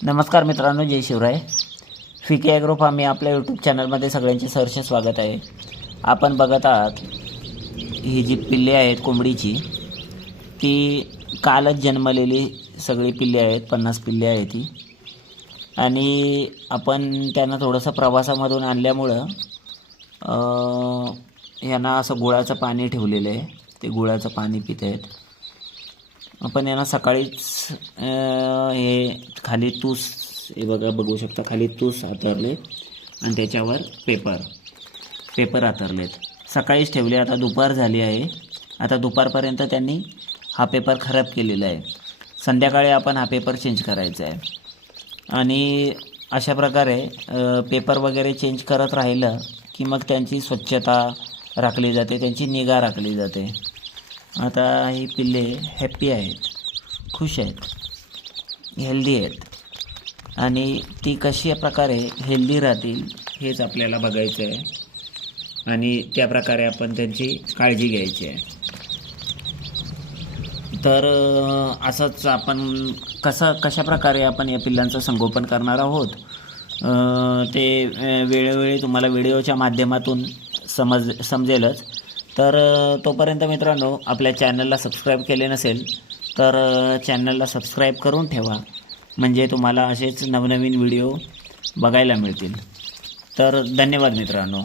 नमस्कार मित्रांनो, जय Shivray. फिके agro form या आपल्या यूट्यूब चॅनलमध्ये सगळ्यांचे सहर्ष स्वागत आहे. आपण बघत आहात ही जी पिल्ले आहेत कोंबडीची, ती कालच जन्मलेली सगळी पिल्ले आहेत. 50 पिल्ले आहेत ती. आणि आपण त्यांना थोडंसं प्रवासामधून आणल्यामुळं यांना असं गुळाचं पाणी ठेवलेलं आहे. ते गुळाचं पाणी पित आहेत. आपण यांना सकाळीच हे खाली तूस, हे बघू शकता, खाली तूस हातरले आणि त्याच्यावर पेपर हातरलेत. सकाळीच ठेवले. आता दुपार झाली आहे. आता दुपारपर्यंत त्यांनी हा पेपर खराब केलेला आहे. संध्याकाळी आपण हा पेपर चेंज करायचा आहे. आणि अशा प्रकारे पेपर वगैरे चेंज करत राहिलं की मग त्यांची स्वच्छता राखली जाते, त्यांची निगा राखली जाते. आता ही पिल्ले हॅप्पी आहेत, खुश आहेत, हेल्दी आहेत. आणि ती कशा प्रकारे हेल्दी राहतील हेच आपल्याला बघायचं आहे. आणि त्याप्रकारे आपण त्यांची काळजी घ्यायची आहे. तर असंच आपण कशाप्रकारे आपण या पिल्लांचं संगोपन करणार आहोत ते वेळोवेळी तुम्हाला व्हिडिओच्या माध्यमातून समजेलच. तर तोपर्यंत मित्रांनो, आपल्या चॅनलला सबस्क्राईब केले नसेल तर चॅनलला सबस्क्राईब करून ठेवा, म्हणजे तुम्हाला असेच नवनवीन व्हिडिओ बघायला मिळतील. तर धन्यवाद मित्रांनो.